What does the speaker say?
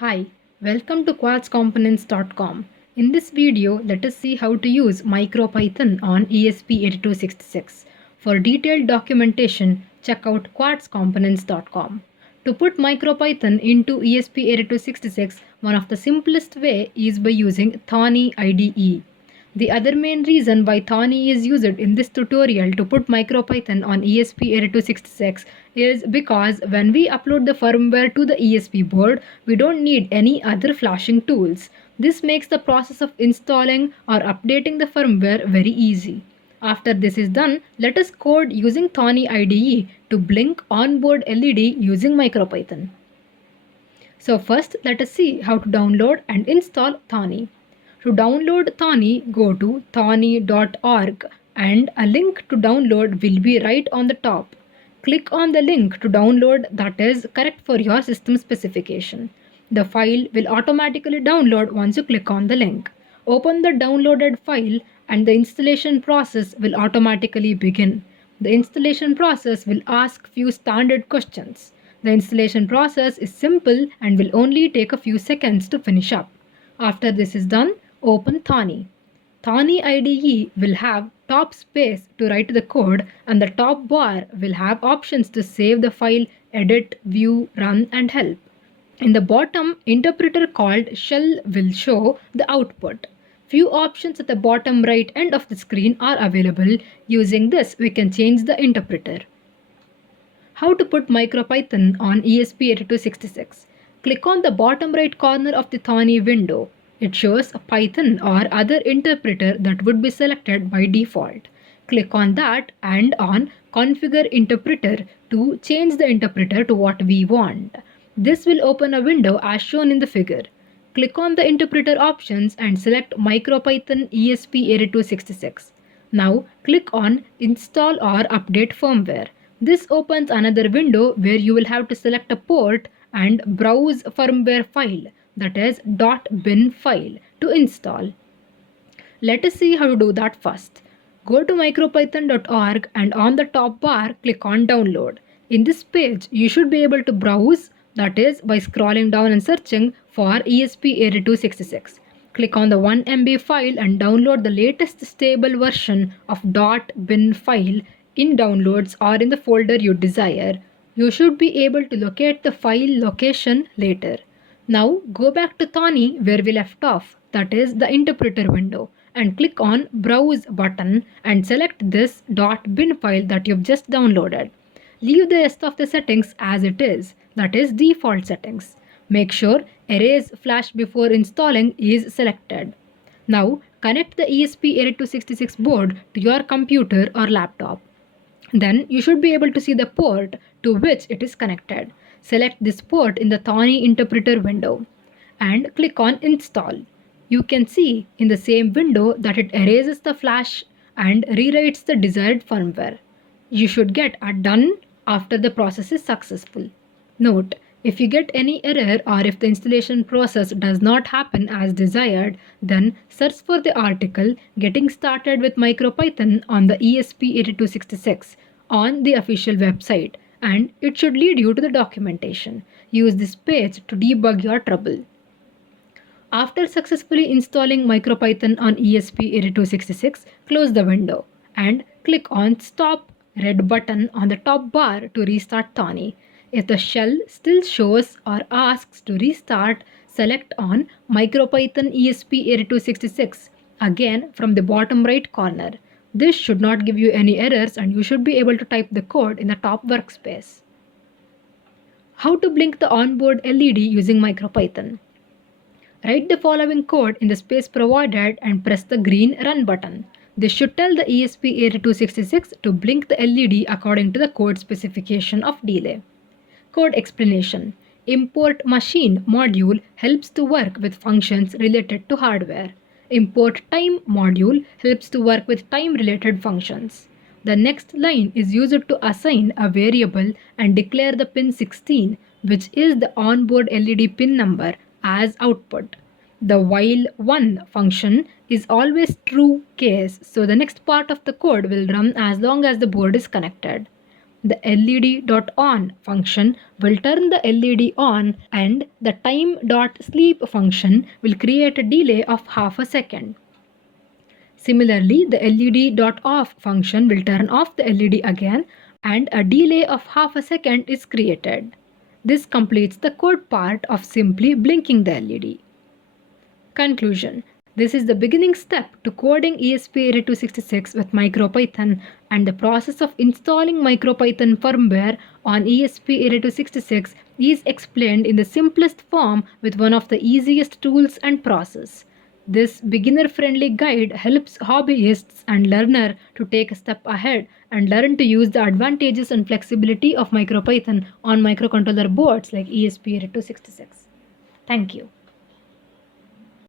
Hi, welcome to quartzcomponents.com. In this video, let us see how to use MicroPython on ESP8266. For detailed documentation, check out quartzcomponents.com. To put MicroPython into ESP8266, one of the simplest way is by using Thorny IDE. The other main reason why Thorny is used in this tutorial to put MicroPython on ESP8266 is because when we upload the firmware to the ESP board, we don't need any other flashing tools. This makes the process of installing or updating the firmware very easy. After this is done, let us code using Thorny IDE to blink onboard LED using MicroPython. So first, let us see how to download and install Thorny. To download Thorny, go to thorny.org and a link to download will be right on the top. Click on the link to download that is correct for your system specification. The file will automatically download once you click on the link. Open the downloaded file and the installation process will automatically begin. The installation process will ask few standard questions. The installation process is simple and will only take a few seconds to finish up. After this is done, open Thorny. Thorny IDE will have top space to write the code and the top bar will have options to save the file, edit, view, run and help. In the bottom, interpreter called shell will show the output. Few options at the bottom right end of the screen are available. Using this, we can change the interpreter. How to put MicroPython on ESP8266. Click on the bottom right corner of the Thorny window. It shows a Python or other interpreter that would be selected by default. Click on that and on Configure Interpreter to change the interpreter to what we want. This will open a window as shown in the figure. Click on the interpreter options and select MicroPython ESP8266. Now click on Install or Update Firmware. This opens another window where you will have to select a port and browse firmware file, that is .bin file, to install. Let us see how to do that first. Go to micropython.org and on the top bar click on download. In this page you should be able to browse, that is by scrolling down and searching for ESP8266. Click on the 1 MB file and download the latest stable version of .bin file in downloads or in the folder you desire. You should be able to locate the file location later. Now go back to Thorny where we left off, that is the interpreter window, and click on Browse button and select this .bin file that you've just downloaded. Leave the rest of the settings as it is, that is default settings. Make sure Erase Flash before installing is selected. Now connect the ESP8266 board to your computer or laptop. Then you should be able to see the port to which it is connected. Select this port in the Thorny interpreter window and click on Install. You can see in the same window that it erases the flash and rewrites the desired firmware. You should get a done after the process is successful. Note, if you get any error or if the installation process does not happen as desired, then search for the article Getting Started with MicroPython on the ESP8266 on the official website, and it should lead you to the documentation. Use this page to debug your trouble. After successfully installing MicroPython on ESP8266, close the window and click on Stop red button on the top bar to restart Thorny. If the shell still shows or asks to restart, select on MicroPython ESP8266 again from the bottom right corner. This should not give you any errors and you should be able to type the code in the top workspace. How to blink the onboard LED using MicroPython. Write the following code in the space provided and press the green Run button. This should tell the ESP8266 to blink the LED according to the code specification of delay. Code explanation. Import machine module helps to work with functions related to hardware. Import time module helps to work with time-related functions. The next line is used to assign a variable and declare the pin 16, which is the onboard LED pin number, as output. The while one function is always true case, so the next part of the code will run as long as the board is connected. The LED.on function will turn the LED on, and the time.sleep function will create a delay of half a second. Similarly, the LED.off function will turn off the LED again, and a delay of half a second is created. This completes the code part of simply blinking the LED. Conclusion. This is the beginning step to coding ESP8266 with MicroPython, and the process of installing MicroPython firmware on ESP8266 is explained in the simplest form with one of the easiest tools and process. This beginner-friendly guide helps hobbyists and learners to take a step ahead and learn to use the advantages and flexibility of MicroPython on microcontroller boards like ESP8266. Thank you.